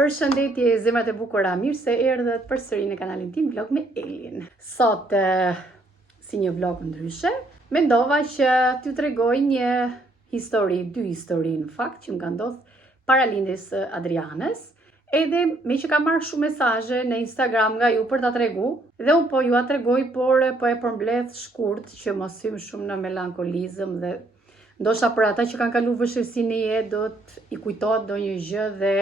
Përshëndetje zemrat e bukura, mirë se erdhët përsëri në kanalin tim Vlog me Elin. Sot, si një vlog ndryshe, mendova që t'ju tregoj një histori, dy histori në fakt, që më ka ndodhur para lindjes së Adrianës, edhe me që ka marrë shumë mesazhe në Instagram nga ju për ta tregu, dhe unë po ju a tregoj, por po e përmbledh shkurt që mos hym shumë në melankolizëm dhe ndoshta për ata që kanë kaluar vështirësi në jetë do t'i kujtohet ndonjë gjë dhe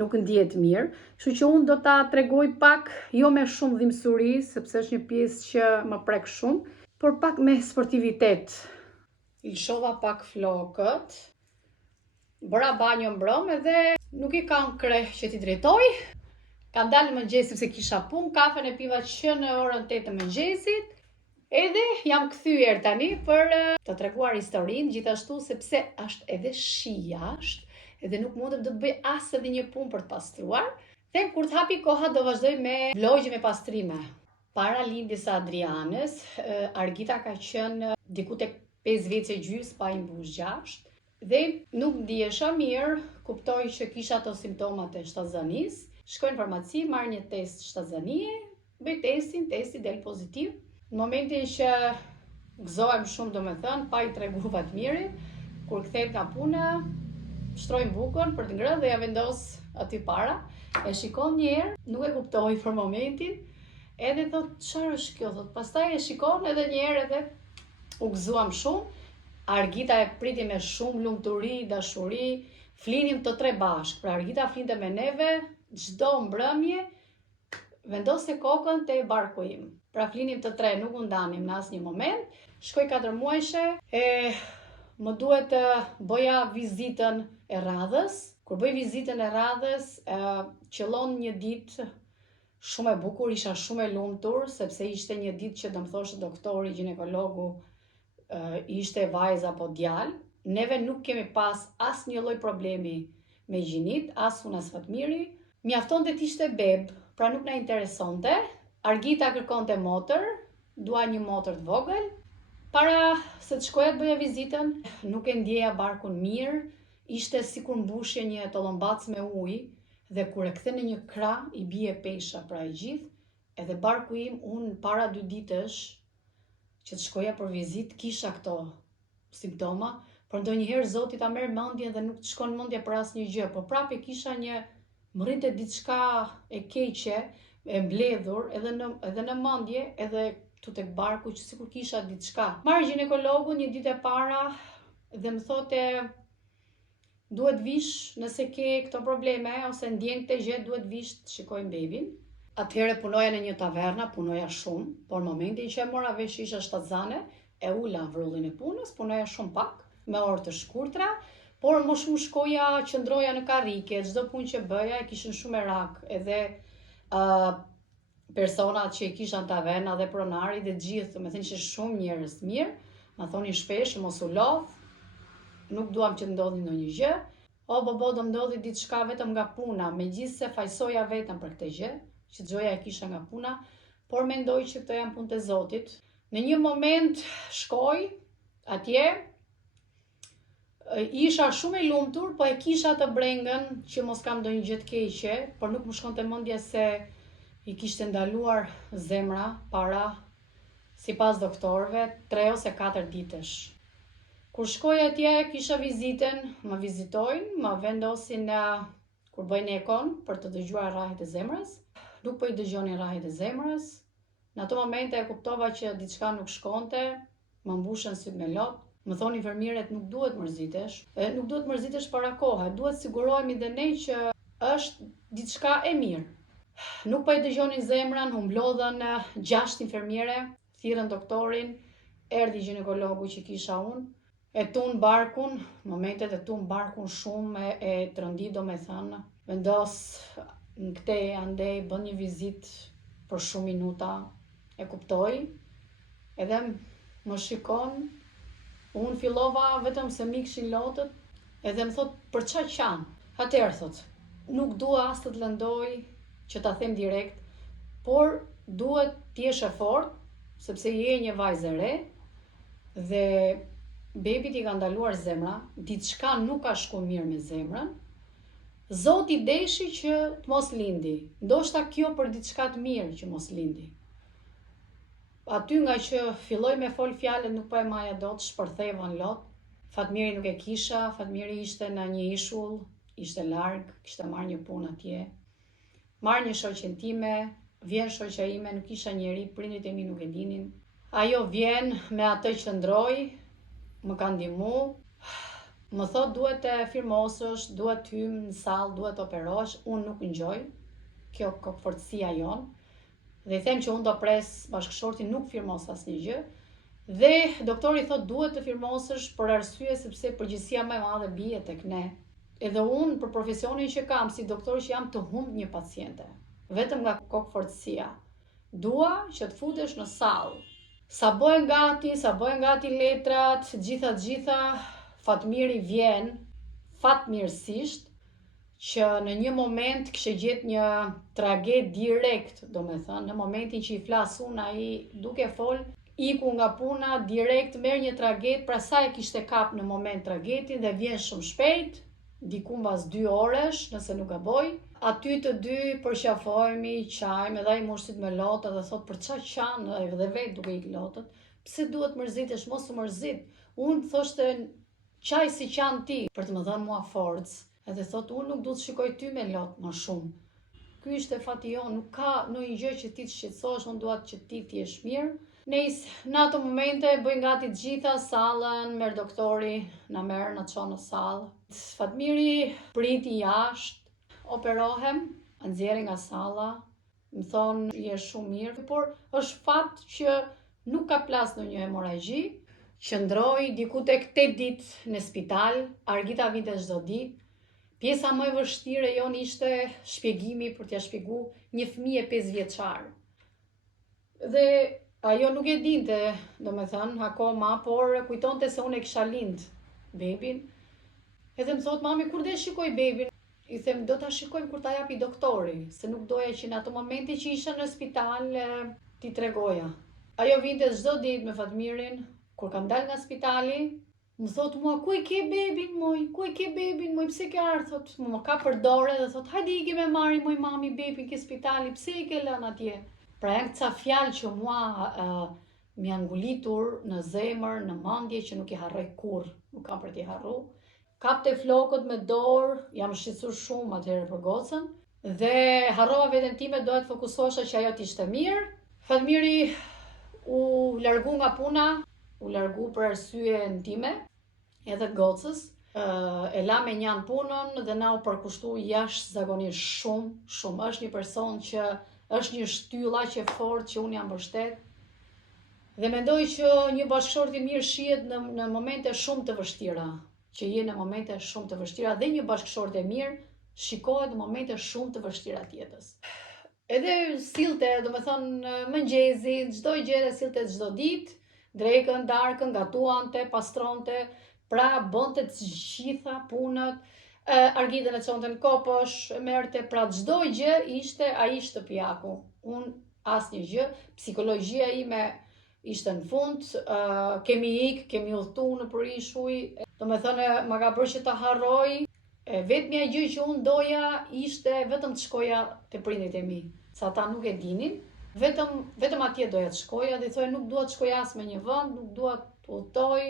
nuk ndihet mirë. Kështu që unë do ta tregoj pak, jo me shumë dhimbësuri, sepse është një pjesë që më prek shumë, por pak me sportivitet. I lshova pak flokët, bëra banjo mbrëm edhe nuk i kam kreh që t'i drejtoj. Kam dalë në mëngjes sepse kisha punë, kafen e piva që në orën 8 të mëngjesit. Edhe jam kthyer tani për të treguar historinë, gjithashtu sepse është edhe shi jashtë, edhe nuk mundem të bëj as edhe një punë për të pastruar. Dhe kur të hapi koha do vazhdoj me vlogje me pastrime. Para lindjes së Adrianës, Argita ka qenë diku tek 5 vjeç e gjys, pa i mbush 6. Dhe nuk ndihesha mirë, kuptoj që kisha ato simptomat e shtazanisë. Shkoj në farmaci, marr një test shtazanie, bëj testin, testi del pozitiv. Në momentin që gëzohem shumë, do me thënë, pa i treguar të mirin, kur kthehet nga puna, shtroj bukën për të ngrënë dhe ja vendos aty para. E shikon një herë, nuk e kuptoj për momentin, edhe thot, çfarë është kjo? Thot, pastaj e shikon edhe një herë edhe u gëzuam shumë. Argita e priti me shumë lumturi, dashuri, flinim të tre bashkë. Pra Argita flinte me neve çdo mbrëmje, vendose kokën te barku im. Pra flinim të tre, nuk u ndanim në asnjë moment. Shkoj 4 muajshe, më duhet të bëja vizitën e radhës. Kur bëj vizitën e radhës, qëllon një ditë shumë e bukur, isha shumë e lumtur, sepse ishte një ditë që do më thoshte doktori, ginekologu, ishte vajza apo djalë. Neve nuk kemi pas asnjë lloj problemi me gjinit, as unë as Fatmiri. Mjaftonte të ishte beb, pra nuk na interesonte. Argita kërkonte motër, dua një motër të vogël. Para se të shkoja të bëja vizitën, nuk e ndjeja barkun mirë, ishte sikur mbushje një tollombac me ujë, dhe kur e kthe në një krah i bie pesha pra e gjithë, edhe barku im, unë para 2 ditësh që të shkoja për vizitë kisha këto simptoma, por ndonjëherë Zoti ta merr mendjen dhe nuk të shkon mendja për asnjë gjë, por prapë kisha më rrinte diçka e keqe, e mbledhur edhe në mendje, edhe tu tek barku që sikur kisha diçka. Marr ginekologun një ditë e para dhe më thote duhet vish nëse ke këto probleme ose ndjen këtë gjë, duhet vish të shikojmë bebin. Atëherë punoja në një taverna, punoja shumë, por momentin që e mora vesh isha shtatzane, e ula vrullin e punës, punoja shumë pak, me orë të shkurtra, por më shumë shkoja, qëndroja në karrike, çdo punë që bëja e kishin shumë merak, edhe personat që i kisha në taverna dhe pronari dhe gjithë, me thënë që shumë njerëz mirë, ma thonin shpesh, mos u lodh, nuk duam që të ndodhi ndonjë gjë, o bobo do ndodhi diçka vetëm nga puna, megjithse fajsoja vetëm për këtë gjë, që gjoja e kisha nga puna, por mendoj që këto janë punë të Zotit. Në një moment shkoj atje, isha shumë e lumtur, po e kisha të brengën që mos kam ndonjë gjë të keqe, por nuk më shkonte mendja se i kishte ndaluar zemra para, sipas doktorëve, 3 ose 4 ditësh. Kur shkoj atje, kisha vizitën, më vizitojnë, më vendosin kur bëjnë ekon për të dëgjuar rrahjet e zemrës. Nuk po i dëgjonin rrahjet e zemrës. Në ato momente e kuptova që diçka nuk shkonte, më mbushën syt me lot. Më thonë infermierët nuk duhet mërzitesh, nuk duhet mërzitesh para kohe, duhet sigurohemi dhe ne që është diçka e mirë. Nuk po i dëgjonin zemrën, u mblodhën 6 infermiere, thirrën doktorin, erdhi ginekologu që kisha unë, e tun barkun, momentet e tun barkun shumë e trëndi, do me thënë, vendos në këtej andej, bën një vizit për shumë minuta, e kuptoj, edhe më shikon, unë fillova vetëm se mi kishin lotët, edhe më thot, për qa qanë? Atëherë thot, nuk dua as të të lëndoj që ta them direkt, por duhet t'jesh e fortë, sepse je një vajzë e re, dhe bebit i ka ndaluar zemra, diçka nuk ka shku mirë me zemrën, Zoti deshi që të mos lindi. Ndoshta kjo për diçka të mirë që mos lindi. Aty nga që filloj me fol fjalën nuk po e maja dot, shpërtheva në lot. Fatmiri nuk e kisha, Fatmiri ishte në një ishull, ishte larg, kishte marrë një punë atje. Marrë një shoqen time, vjen shoqja ime, nuk isha njeri, prindrit e mi nuk e dinin. Ajo vjen me atë që ndroj, më ka ndihmu, më thot duhet të firmosësh, duhet të hym në sallë, duhet të operosh, unë nuk ngjoj, kjo fortësia jon. Dhe i them që unë do pres bashkëshortin, nuk firmos asnjë gjë. Dhe doktori thot duhet të firmosësh për arsye sepse përgjegjësia më e madhe bie tek ne. Edhe unë për profesionin që kam si doktor që jam të humb një paciente. Vetëm nga fortësia. Dua që të futesh në sallë. Sa bëhen gati letrat, gjitha, Fatmiri vjen fatmirësisht që në një moment kishte gjetë një tragedë direkt, domethënë në momentin që i flas unë ai duke fol, iku nga puna direkt merr një tragedë, pra sa e kishte kap në moment tragedin dhe vjen shumë shpejt, diku mbas 2 orësh, nëse nuk gaboj. Aty të dy përqafohemi, qajmë, edhe ai mushtit me lotët dhe thot për çfarë qanë dhe vetë duke ik lotët. Pse duhet mërzitesh, mos u mërzit. Unë thoshte qaj si qanë ti për të më dhënë mua forcë. Edhe thot unë nuk du të shikoj ty me lot më shumë. Ky ishte fati jo, nuk ka ndonjë gjë që ti të shqetësohesh, unë dua që ti të jesh mirë. Në ato momente bëjnë gati të gjitha sallën, merr doktori, na merr, na çon në sallë. Fatmiri priti jashtë, operohem, nxjerrin nga salla, më thonë je shumë mirë, por është fat që nuk ka plas ndonjë hemoragji, qëndroi diku tek 8 ditë në spital, Argita vinte çdo ditë. Pjesa më e vështirë jon ishte shpjegimi për t'ia shpjeguar një fëmijë 5 vjeçar. Dhe ajo nuk e dinte, domethënë, akoma, por kujtonte se unë e kisha lind bebin. Edhe më thot mami, kur do e shikoj bebin? I them, do ta shikojmë kur ta japi doktori, se nuk doja që në ato momente që isha në spital ti tregoja. Ajo vinte çdo ditë me Fatmirin, kur kam dalë nga spitali, më thot mua, ku e ke bebin moj, pse ke ardhur? Thot, më ka për dorë dhe thot, hajde iki me marri moj mami bebin ke spitali, pse e ke lënë atje? Pra janë ca fjalë që mua më janë ngulitur në zemër, në mendje që nuk i harroj kurrë, nuk kam për t'i harru. Kapte flokët me dorë, jam shqetësuar shumë atëherë për gocën, dhe harrova veten time, doja të fokusohesha që ajo të ishte mirë. Fatmiri u largu nga puna, u largu për arsye intime, edhe gocës, e la me njan punën dhe na u përkushtu jashtëzakonisht shumë. Është një person që është një shtylla që fort që unë jam mbështet. Dhe mendoj që një bashkëshort i mirë shihet në momente shumë të vështira. Që je në momente shumë të vështira dhe një bashkëshort e mirë shikohet në momente shumë të vështira të jetës. Edhe sillte, domethënë mëngjesi, çdo gjë e sillte çdo ditë, drekën, darkën, gatuante, pastronte, pra bënte të gjitha punët, Argitën e çonte në kopësh, merrte, pra çdo gjë ishte ai shtëpiaku. Unë asnjë gjë, psikologjia ime ishte në fund, kemi udhëtu në për ishuj, domethënë ma ka bërë që ta harroj, vetmja gjë që unë doja ishte vetëm të shkoja te prindrit e mi, sa ata nuk e dinin, vetëm atje doja të shkoja, dhe thoya nuk dua të shkoj as me një vend, nuk dua të udhtoj,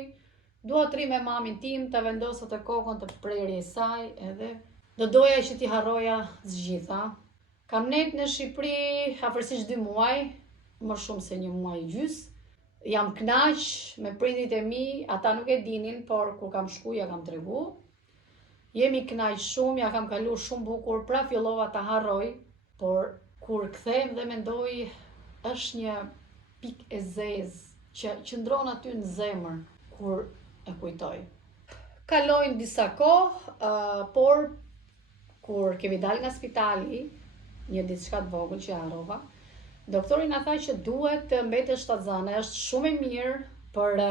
dua të rri me mamin tim, ta vendosa të kokën të prerje saj, edhe do doja që t'i harroja zgjitha. Kam net në Shqipëri afërsisht 2 muaj, më shumë se 1 muaj gjys. Jam knaq me prindrit e mi, ata nuk e dinin, por kur kam shku ja kam tregu. Jemi knaq shumë, ja kam kalu shumë bukur, pra fillova ta harroj, por kur kthehem dhe mendoj, është një pikë e zezë që qëndron aty në zemër kur e kujtoj. Kalojnë disa kohë, por kur kemi dalë nga spitali, një diçka të vogël që harrova, doktori na tha që duhet të mbetesh shtatzane, është shumë e mirë për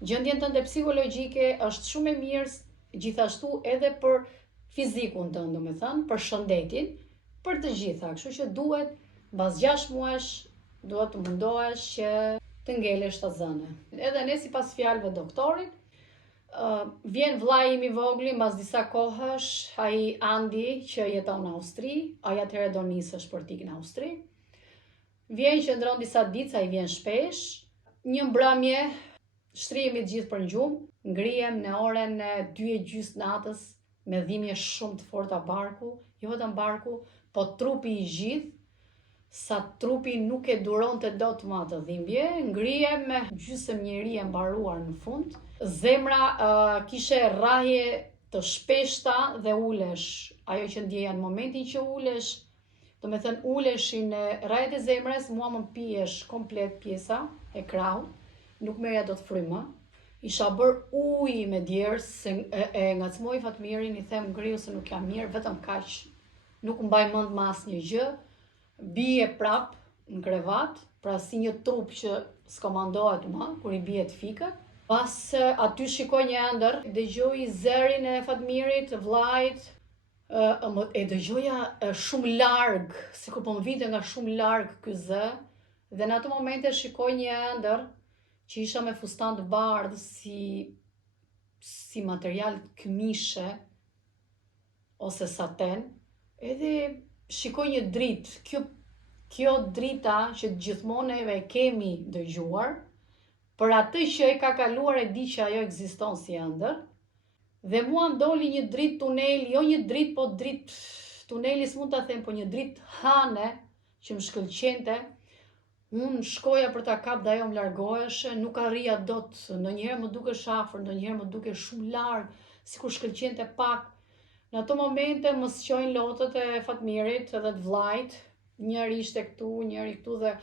gjendjen tënde psikologjike, është shumë e mirë gjithashtu edhe për fizikun tënd, domethënë, për shëndetin, për të gjitha, kështu që duhet mbas 6 muajsh duhet të mundohesh që të ngelesh shtatzane. Edhe ne sipas fjalëve doktorit, vjen vllai im I vogli mbas disa kohësh, ai Andi që jeton në Austri, ai atëherë do nisësh për t'ikë në Austri. Vjen qëndron disa ditë, ai vjen shpesh. Një mbrëmje shtrihemi të gjithë për në gjumë, ngrihem në orën 2:30 natës me dhimbje shumë të forta barku, jo vetëm barku, po trupi I gjithë. Sa trupi nuk e duronte dot më atë dhimbje, ngrihem me gjysmë njeri e mbaruar në fund. Zemra kishe rrahje të shpeshta dhe ulesh. Ajo që ndjeja në momentin që ulesh, do me thënë uleshin rrahjet e zemrës, mua më pihesh komplet pjesa e krahut, nuk merja dot frymë. Isha bër ujë me djerës, e ngacmoj Fatmirin, I them ngriu se nuk jam mirë, vetëm kaq, nuk mbaj mend më asnjë gjë. Bie prap në krevat, pra si një trup që s'komandohet më, kur I bie të fikët. Pas aty shikoj një ëndër, dëgjoj zërin e Fatmirit, vllait, e dëgjoja shumë larg, sikur po më vinte nga shumë larg ky zë, dhe në atë momente shikoj një ëndër që isha me fustan të bardhë si material këmishe ose saten, edhe shikoj një dritë, kjo drita që gjithmonë neve e kemi dëgjuar, për atë që e ka kaluar e di që ajo ekziston si ëndër, dhe mua ndoli një dritë tuneli, jo një dritë, po dritë tuneli, s'mund ta them, po një dritë hane që më shkëlqente. Unë shkoja për ta kap dhe ajo më largoheshe, nuk arrija dot, ndonjëherë më dukesh afër, ndonjëherë më dukesh shumë larg, sikur shkëlqente pak. Në ato momente më sqojnë lotët e Fatmirit edhe të vllait, njëri ishte këtu, njëri këtu dhe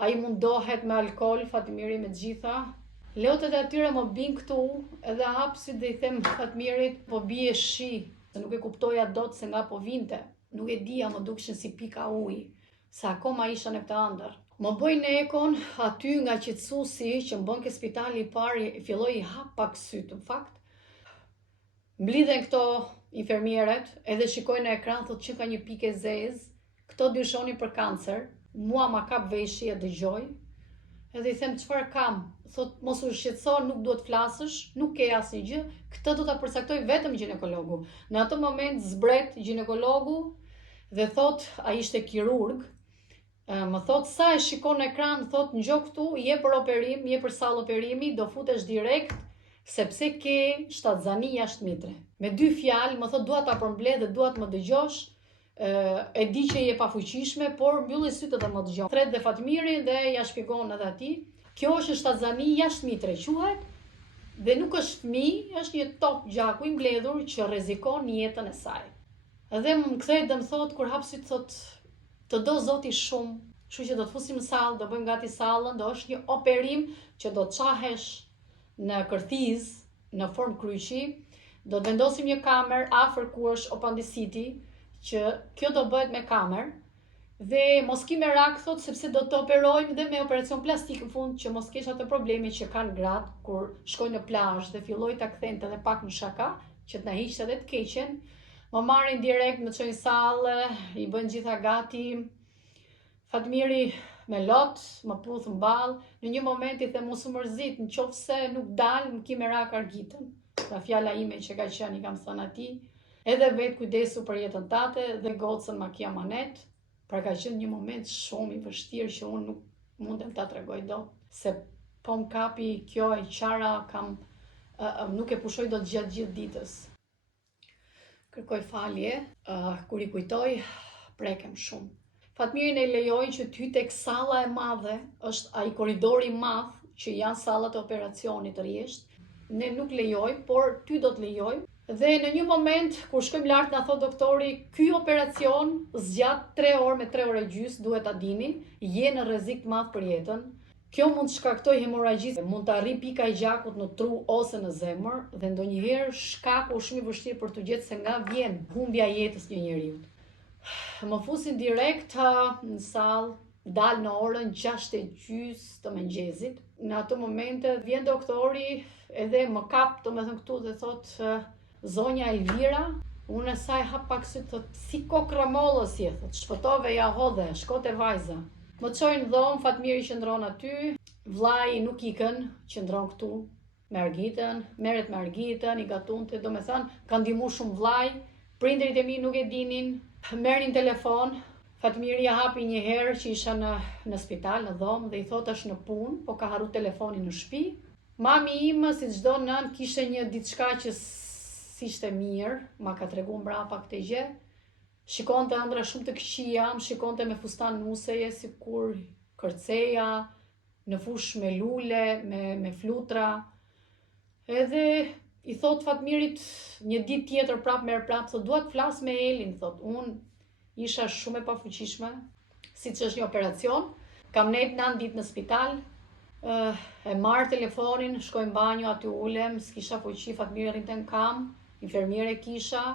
ai mundohet me alkool, Fatmiri me të gjitha. Lotët e atyre më bin këtu, edhe hapsi dhe I them Fatmirit, po bie shi, se nuk e kuptoja dot se nga po vinte. Nuk e dija, më dukshin si pika uji, se akoma isha në këtë ëndër. Më bëjnë ekon aty nga qetësuesi që më bën ke spitali I parë, filloi I hap pak syt, në fakt. Mblidhen këto infermieret, edhe shikojnë në ekran, thotë që ka një pikë zezë, këto dyshonin për kancer, mua ma kap veshi e dëgjoj, edhe I them çfarë kam, thotë mos u shqetëso, nuk duhet flasësh, nuk ke asnjë gjë, këtë do ta përcaktoj vetëm ginekologu. Në atë moment zbret ginekologu dhe thotë, ai ishte kirurg, më thotë sa e shikon në ekran, thotë ngjo këtu, je për operim, je për sallë operimi, do futesh direkt, sepse ke shtatzani jashtë mitre. Me dy fjalë, më thotë dua ta përmbledh dhe dua të më dëgjosh, e di që je pafuqishme, por mbylli sytë dhe më dëgjon. Thret dhe Fatmirin dhe ja shpjegon edhe atij. Kjo është shtatzani jashtë mitre quhet, dhe nuk është fëmijë, është një top gjaku I mbledhur që rrezikon jetën e saj. Edhe më kthej dhe më thotë kur hap sytë, thotë të do Zoti shumë, kështu që do të fusim në sallë, do bëjmë gati sallën, do është një operim që do të çahesh në kërthiz, në formë kryqi, do të vendosim një kamer afër ku është opandisiti, që kjo do bëhet me kamer, dhe mos ki merak, thot, sepse do të operojmë dhe me operacion plastik në fund, që mos kesh atë problemi që kanë gratë kur shkojnë në plazh dhe filloj ta kthente edhe pak në shaka, që të na hiqte edhe të keqen. Më marrin direkt, më çojnë sallë, I bëjnë gjitha gati. Fatmiri me lot, më puth mball, në një moment I them mos u mërzit, nëse nuk dal, më ki merak argitën. Pra fjala ime që ka qenë I kam thënë atij, edhe vetë kujdesu për jetën tate dhe gocën ma ki amanet, pra ka qenë një moment shumë I vështirë që unë nuk mundem ta tregoj dot, se po më kapi kjo e qara, nuk e pushoj dot gjatë gjithë ditës. Kërkoj falje, kur I kujtoj, prekem shumë. Fatmirin e lejojnë që ty tek salla e madhe, është ai korridori I madh që janë sallat e operacionit rjesht. Ne nuk lejojmë, por ty do të lejojmë. Dhe në një moment, kur shkojmë lart, na thot doktori, ky operacion zgjat 3 orë me 3 orë e gjys, duhet ta dini, je në rrezik të madh për jetën. Kjo mund të shkaktoj hemoragji, mund të arrijë pika e gjakut në tru ose në zemër, dhe ndonjëherë shkaku shumë I vështirë për të gjetur se nga vjen humbja e jetës një njeriu. Më fusin direkt në sallë, dal në orën 6:30 të mëngjesit. Në ato momente vjen doktori edhe më kap, domethënë këtu dhe thot zonja Elvira, unë saj hap pak sy, thot si kokramollos je, thot shpëtove ja hodhe, shkote vajza. Më çojnë dhomë, Fatmiri qëndron aty, vllai nuk ikën, qëndron këtu. me Argitën, merret me Argitën, i gatunte, do me thënë, ka ndihmu shumë vllai, prindërit e mi nuk e dinin, merrnin telefon, Fatmiri ja hapi një herë që isha në spital, në dhomë, dhe i thot është në punë, po ka harru telefonin në shtëpi. Mami im, si çdo nën, kishte një diçka që s'ishte mirë, ma ka tregu mbrapa këtë gjë. Shikonte ëndra shumë të këqija, më shikonte me fustan nuseje, sikur kërceja, në fushë me lule, me flutra. Edhe i thot Fatmirit një ditë tjetër prap merr prap, thot dua të flas me Elin, thot unë isha shumë e pafuqishme, si që është një operacion, kam nejt 9 ditë në spital, e marrë telefonin, shkoj në banjo, aty ulem, s'kisha fuqi, Fatmiri rrinte në kam, infermiere kisha,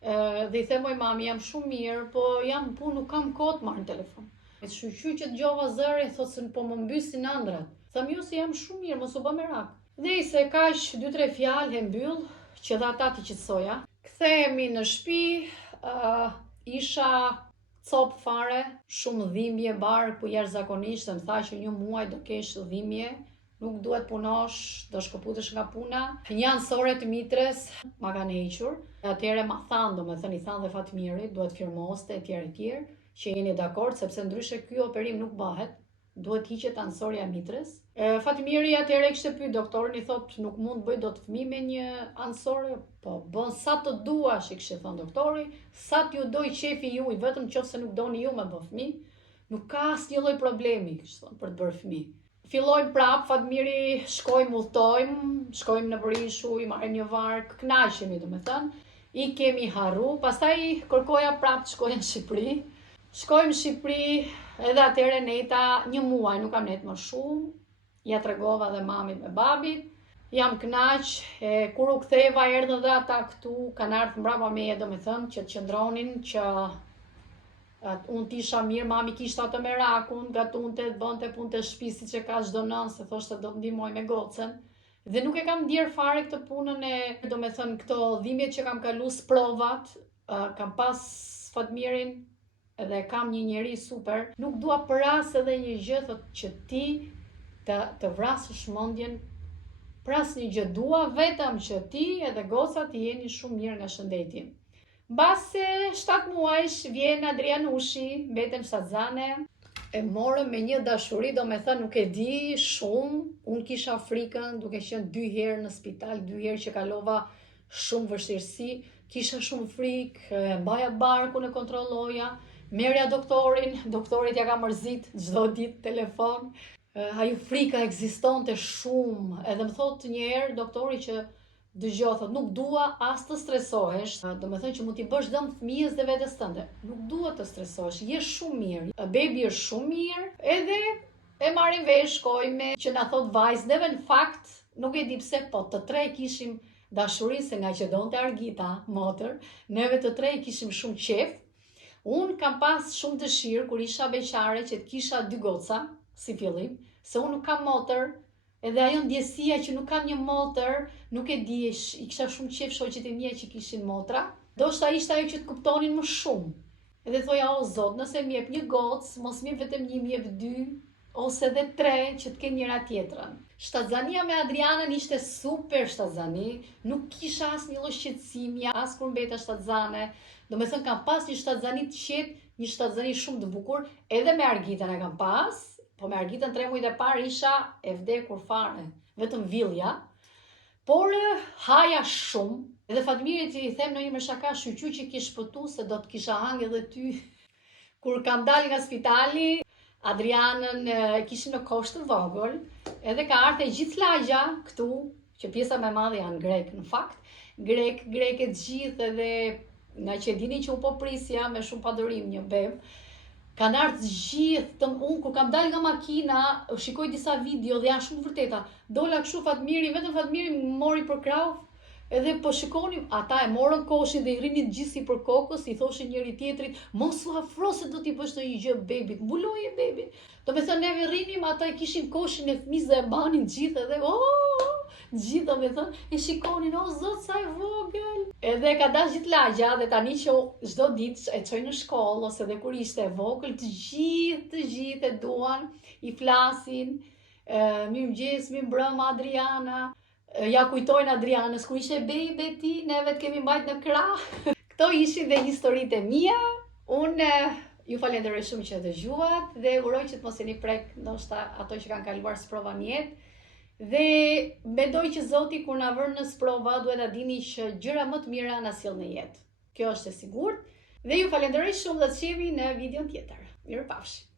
dhe i themoj mami, jam shumë mirë, po jam në punë, nuk kam kohë të marrë në telefon. E shqyqy që të gjova zëre, thot se po më mbysin ëndrat. Tham jo se jam shumë mirë, mos u bë merak. Dhe i se kaq 2-3 fjalë e mbyll, që dha ata ti qetësoja. Kthehemi në shtëpi, isha cop fare, shumë dhimbje barë, po jashtëzakonisht më tha që 1 muaj do kesh dhimbje, nuk duhet punosh, do shkëputesh nga puna. Një anësore të Mitres ma kanë hequr, atëherë ma thanë, domethënë i thanë dhe Fatmirit, duhet firmoste etj, që jeni dakord, sepse ndryshe ky operim nuk bëhet, duhet hiqet anësorja e Mitres. Fatmiri atëherë kishte pyet doktorin, i thot nuk mund bëj dot fëmijë me një anësore, po bën sa të duash, i kishte thënë doktori, sa t'ju doj qefi juaj, vetëm nëse nuk doni ju me bë fëmijë, nuk ka asnjë lloj problemi, kishte thënë, për të bërë fëmijë. Fillojmë prap, Fatmiri shkojmë, udhtojmë, shkojmë në Bërishu, i marrim një vark, kënaqemi domethënë, i kemi harru, pastaj kërkoja prap të shkoja në Shqipëri. Shkojmë në Shqipëri, edhe atëherë neta 1 muaj, nuk kam net më shumë. Ja tregova dhe mamit me babit, jam kënaq, kur u ktheva erdhën dhe ata këtu, kanë ardhur mbrapa meje, domethënë që të qëndronin që unë t'isha mirë, mami kishte atë merakun, gatunte, bënte punë të shtëpisë siç e ka çdo nën, se thoshte do të ndihmoj me gocën. Dhe nuk e kam ndier fare këtë punën e, domethënë këto dhimbjet që kam kalu sprovat, kam pas Fatmirin, edhe kam një njeri super, nuk dua për as edhe një gjë thot që ti të vrasësh mendjen për asnjë gjë, dua vetëm që ti edhe gocat të jeni shumë mirë nga shëndeti. Mbas 7 muajsh vjen Adrianushi, mbetem shtatzane, e morëm me një dashuri, domethënë nuk e di shumë, unë kisha frikën, duke qenë 2 herë në spital, 2 herë që kalova shumë vështirësi, kisha shumë frikë, mbaja barkun, e kontrolloja, merja doktorin, doktorit ja ka mërzit çdo ditë telefon. Ajo frika ekzistonte shumë, edhe më thot një herë doktori që dëgjoj, thot nuk dua as të stresohesh, domethënë që mund t'i bësh dëm fëmijës dhe vetes tënde. Nuk dua të stresohesh, je shumë mirë. Bebi është shumë mirë, edhe e marrim vesh, shkojmë që na thot vajzave, në fakt nuk e di pse, po të tre kishim dashuri, se nga që donte Argita, motër, neve të tre kishim shumë qef. Unë kam pas shumë dëshirë kur isha beqare që të kisha 2 goca, si fillim, se unë nuk kam motër, edhe ajo ndjesia që nuk kam një motër, nuk e di, i kisha shumë qef shoqet e mia që kishin motra, do shta ishte ajo që të kuptonin më shumë. Edhe thoja, o Zot, nëse më jep një gocë, mos më jep vetëm 1, më jep 2, ose edhe 3 që të kenë njëra tjetrën. Shtatzania me Adrianën ishte super shtatzani, nuk kisha as një lloj shqetësimi, as kur mbeta shtatzane. Domethënë kam pas një shtatzani të qetë, një shtatzani shumë të bukur, edhe me Argitën e kam pas, po me Argitën 3 muajt e parë isha e vdekur fare, vetëm villja, por haja shumë, edhe Fatmirit i them në një me shaka, shqyqy që kish shpëtu se do të kisha hangë edhe ty. Kur kam dalë nga spitali, Adrianën kishim në kosht të vogël, edhe ka ardhur gjithë lagja këtu, që pjesa më e madhe janë grek, në fakt, greket gjithë, edhe nga që dini që u po prisja me shumë padorim një beb, kanë ardhur gjithë, unë kur kam dalë nga makina, shikoj disa video dhe janë shumë të vërteta, dola kështu Fatmiri, vetëm Fatmiri më mori për krau, edhe po shikonim, ata e morën koshin dhe i rrinin gjithë si për kokës, i thoshin njëri tjetrit, mos u afro se do t'i bësh ndonjë gjë bebit, mbuloje bebin. Domethënë neve rrinim, ata e kishin koshin e fëmijës dhe e banin gjithë, edhe gjithë domethënë e shikonin, o Zot sa e vogël. Edhe ka dash gjithë lagja dhe tani që çdo ditë e çoj në shkollë ose edhe kur ishte e vogël, të gjithë e duan, i flasin, mirëmëngjes, mirëmbrëma Adriana. ja kujtojnë Adrianës kur ishe bebe ti, neve të kemi mbajt në krah. Këto ishin dhe historitë e mia. Unë ju falenderoj shumë që dëgjuat dhe uroj që të mos jeni prek ndoshta ato që kanë kaluar sprova në jetë. Dhe mendoj që Zoti kur na vën në sprova duhet ta dini që gjëra më të mira na sjell në jetë. Kjo është e sigurt. Dhe ju falenderoj shumë dhe të shihemi në videon tjetër. Mirupafshim.